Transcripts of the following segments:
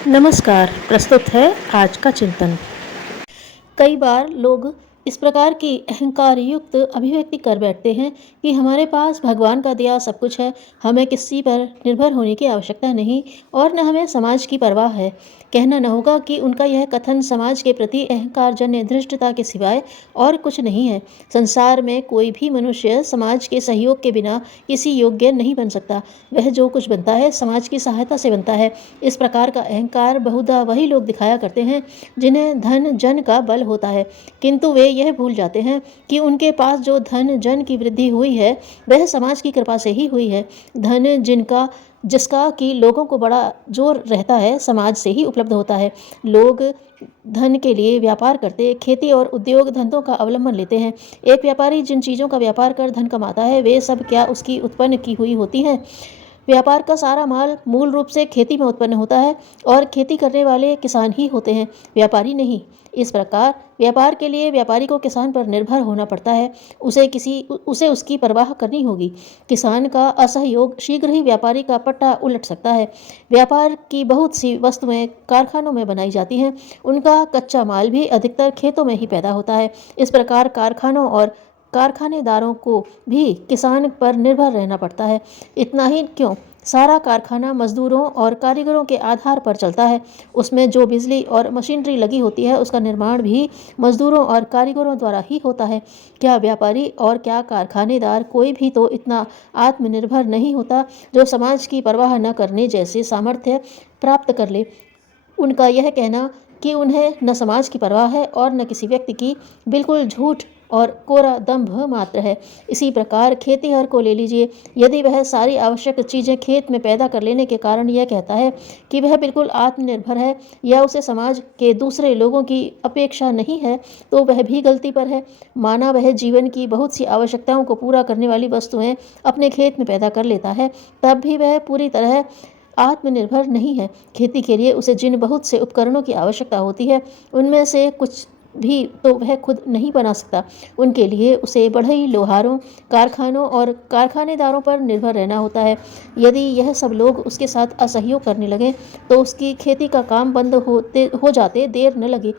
नमस्कार। प्रस्तुत है आज का चिंतन। कई बार लोग इस प्रकार की अहंकार युक्त अभिव्यक्ति कर बैठते हैं कि हमारे पास भगवान का दिया सब कुछ है, हमें किसी पर निर्भर होने की आवश्यकता नहीं और न हमें समाज की परवाह है। कहना न होगा कि उनका यह कथन समाज के प्रति अहंकारजन्य धृष्टता के सिवाय और कुछ नहीं है। संसार में कोई भी मनुष्य समाज के सहयोग के बिना किसी योग्य नहीं बन सकता। वह जो कुछ बनता है समाज की सहायता से बनता है। इस प्रकार का अहंकार बहुधा वही लोग दिखाया करते हैं जिन्हें धन जन का बल होता है, किंतु वे यह भूल जाते हैं कि उनके पास जो धन जन की वृद्धि हुई है वह समाज की कृपा से ही हुई है। धन जिसका कि लोगों को बड़ा जोर रहता है समाज से ही उपलब्ध होता है। लोग धन के लिए व्यापार करते, खेती और उद्योग धंधों का अवलंबन लेते हैं। एक व्यापारी जिन चीज़ों का व्यापार कर धन कमाता है वे सब क्या उसकी उत्पन्न की हुई होती हैं? व्यापार का सारा माल मूल रूप से खेती में उत्पन्न होता है और खेती करने वाले किसान ही होते हैं, व्यापारी नहीं। इस प्रकार व्यापार के लिए व्यापारी को किसान पर निर्भर होना पड़ता है। उसे उसकी परवाह करनी होगी। किसान का असहयोग शीघ्र ही व्यापारी का पट्टा उलट सकता है। व्यापार की बहुत सी वस्तुएं कारखानों में बनाई जाती हैं, उनका कच्चा माल भी अधिकतर खेतों में ही पैदा होता है। इस प्रकार कारखानों और कारखानेदारों को भी किसान पर निर्भर रहना पड़ता है। इतना ही क्यों, सारा कारखाना मजदूरों और कारीगरों के आधार पर चलता है। उसमें जो बिजली और मशीनरी लगी होती है उसका निर्माण भी मजदूरों और कारीगरों द्वारा ही होता है। क्या व्यापारी और क्या कारखानेदार कोई भी तो इतना आत्मनिर्भर नहीं होता जो समाज की परवाह न करने जैसे सामर्थ्य प्राप्त कर ले। उनका यह कहना कि उन्हें न समाज की परवाह है और न किसी व्यक्ति की, बिल्कुल झूठ और कोरा दंभ मात्र है। इसी प्रकार खेतीहर को ले लीजिए। यदि वह सारी आवश्यक चीज़ें खेत में पैदा कर लेने के कारण यह कहता है कि वह बिल्कुल आत्मनिर्भर है या उसे समाज के दूसरे लोगों की अपेक्षा नहीं है, तो वह भी गलती पर है। माना वह जीवन की बहुत सी आवश्यकताओं को पूरा करने वाली वस्तुएं अपने खेत में पैदा कर लेता है, तब भी वह पूरी तरह आत्मनिर्भर नहीं है। खेती के लिए उसे जिन बहुत से उपकरणों की आवश्यकता होती है उनमें से कुछ भी तो वह खुद नहीं बना सकता। उनके लिए उसे बढ़ई, लोहारों, कारखानों और कारखानेदारों पर निर्भर रहना होता है। यदि यह सब लोग उसके साथ असहयोग करने लगें तो उसकी खेती का काम बंद हो जाते देर न लगे।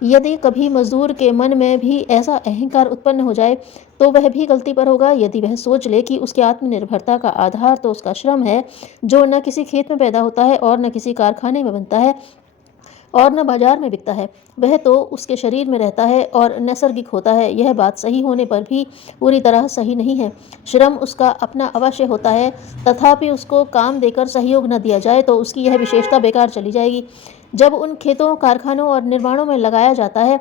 यदि कभी मजदूर के मन में भी ऐसा अहंकार उत्पन्न हो जाए तो वह भी गलती पर होगा। यदि वह सोच ले कि उसकी आत्मनिर्भरता का आधार तो उसका श्रम है, जो न किसी खेत में पैदा होता है और न किसी कारखाने में बनता है और न बाजार में बिकता है, वह तो उसके शरीर में रहता है और नैसर्गिक होता है। यह बात सही होने पर भी पूरी तरह सही नहीं है। श्रम उसका अपना अवश्य होता है, तथापि उसको काम देकर सहयोग न दिया जाए तो उसकी यह विशेषता बेकार चली जाएगी। जब उन खेतों, कारखानों और निर्माणों में लगाया जाता है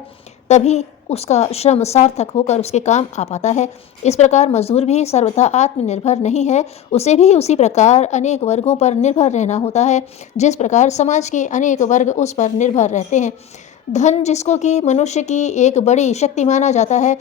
तभी उसका श्रम सार्थक होकर उसके काम आ पाता है। इस प्रकार मजदूर भी सर्वथा आत्मनिर्भर नहीं है, उसे भी उसी प्रकार अनेक वर्गों पर निर्भर रहना होता है जिस प्रकार समाज के अनेक वर्ग उस पर निर्भर रहते हैं। धन, जिसको कि मनुष्य की एक बड़ी शक्ति माना जाता है,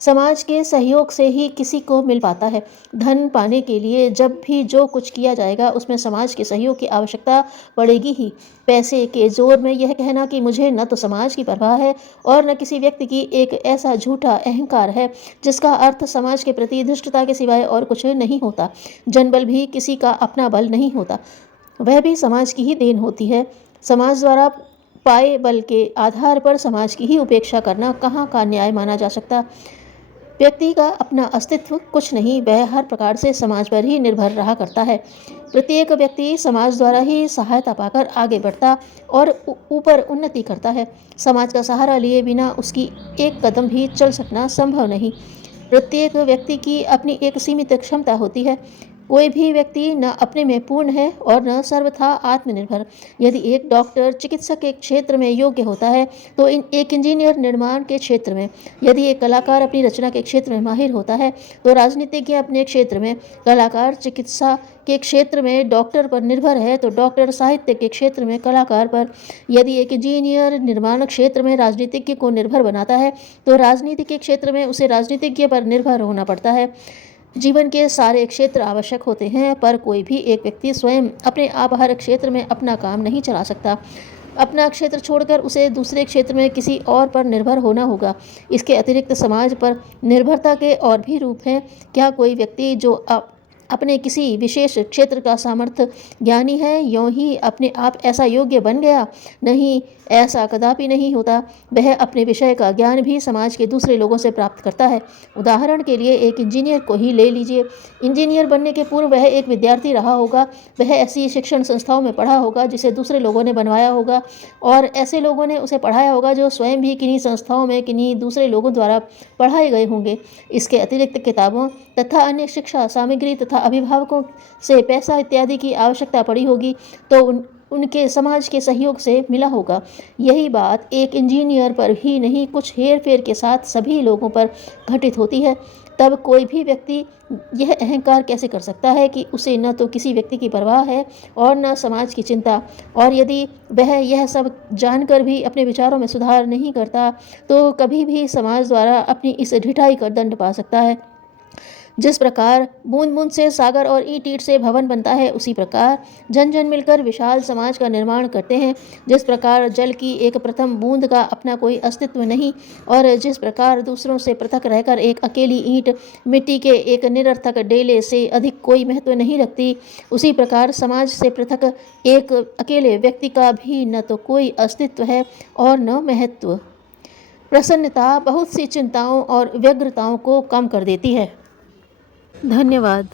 समाज के सहयोग से ही किसी को मिल पाता है। धन पाने के लिए जब भी जो कुछ किया जाएगा उसमें समाज के सहयोग की आवश्यकता पड़ेगी ही। पैसे के जोर में यह कहना कि मुझे न तो समाज की परवाह है और न किसी व्यक्ति की, एक ऐसा झूठा अहंकार है जिसका अर्थ समाज के प्रति धृष्टता के सिवाय और कुछ नहीं होता। जनबल भी किसी का अपना बल नहीं होता, वह भी समाज की ही देन होती है। समाज द्वारा पाए बल के आधार पर समाज की ही उपेक्षा करना कहाँ का न्याय माना जा सकता। व्यक्ति का अपना अस्तित्व कुछ नहीं, वह हर प्रकार से समाज पर ही निर्भर रहा करता है। प्रत्येक व्यक्ति समाज द्वारा ही सहायता पाकर आगे बढ़ता और ऊपर उन्नति करता है। समाज का सहारा लिए बिना उसकी एक कदम भी चल सकना संभव नहीं। प्रत्येक व्यक्ति की अपनी एक सीमित क्षमता होती है। कोई भी व्यक्ति न अपने में पूर्ण है और न सर्वथा आत्मनिर्भर। यदि एक डॉक्टर चिकित्सक के क्षेत्र में योग्य होता है तो एक इंजीनियर निर्माण के क्षेत्र में, यदि एक कलाकार अपनी रचना के क्षेत्र में माहिर होता है तो राजनीतिज्ञ अपने क्षेत्र में, कलाकार चिकित्सा के क्षेत्र में डॉक्टर पर निर्भर है तो डॉक्टर साहित्य के क्षेत्र में कलाकार पर। यदि एक इंजीनियर निर्माण क्षेत्र में राजनीतिज्ञ को निर्भर बनाता है तो राजनीति के क्षेत्र में उसे राजनीतिज्ञ पर निर्भर होना पड़ता है। जीवन के सारे क्षेत्र आवश्यक होते हैं, पर कोई भी एक व्यक्ति स्वयं अपने आप हर क्षेत्र में अपना काम नहीं चला सकता। अपना क्षेत्र छोड़कर उसे दूसरे क्षेत्र में किसी और पर निर्भर होना होगा। इसके अतिरिक्त समाज पर निर्भरता के और भी रूप हैं। क्या कोई व्यक्ति जो अपने किसी विशेष क्षेत्र का सामर्थ्य ज्ञानी है, यों ही अपने आप ऐसा योग्य बन गया? नहीं, ऐसा कदापि नहीं होता। वह अपने विषय का ज्ञान भी समाज के दूसरे लोगों से प्राप्त करता है। उदाहरण के लिए एक इंजीनियर को ही ले लीजिए। इंजीनियर बनने के पूर्व वह एक विद्यार्थी रहा होगा। वह ऐसी शिक्षण संस्थाओं में पढ़ा होगा जिसे दूसरे लोगों ने बनवाया होगा, और ऐसे लोगों ने उसे पढ़ाया होगा जो स्वयं भी किन्हीं संस्थाओं में किन्हीं दूसरे लोगों द्वारा पढ़ाए गए होंगे। इसके अतिरिक्त किताबों तथा अन्य शिक्षा सामग्री तथा अभिभावकों से पैसा इत्यादि की आवश्यकता पड़ी होगी, तो उनके समाज के सहयोग से मिला होगा। यही बात एक इंजीनियर पर ही नहीं, कुछ हेर फेर के साथ सभी लोगों पर घटित होती है। तब कोई भी व्यक्ति यह अहंकार कैसे कर सकता है कि उसे न तो किसी व्यक्ति की परवाह है और न समाज की चिंता? और यदि वह यह सब जानकर भी अपने विचारों में सुधार नहीं करता, तो कभी भी समाज द्वारा अपनी इस ढिठाई का दंड पा सकता है। जिस प्रकार बूंद बूंद से सागर और ईंट ईंट से भवन बनता है, उसी प्रकार जन जन मिलकर विशाल समाज का निर्माण करते हैं। जिस प्रकार जल की एक प्रथम बूंद का अपना कोई अस्तित्व नहीं, और जिस प्रकार दूसरों से पृथक रहकर एक अकेली ईंट मिट्टी के एक निरर्थक डेले से अधिक कोई महत्व नहीं रखती, उसी प्रकार समाज से पृथक एक अकेले व्यक्ति का भी न तो कोई अस्तित्व है और न महत्व। प्रसन्नता बहुत सी चिंताओं और व्यग्रताओं को कम कर देती है। धन्यवाद।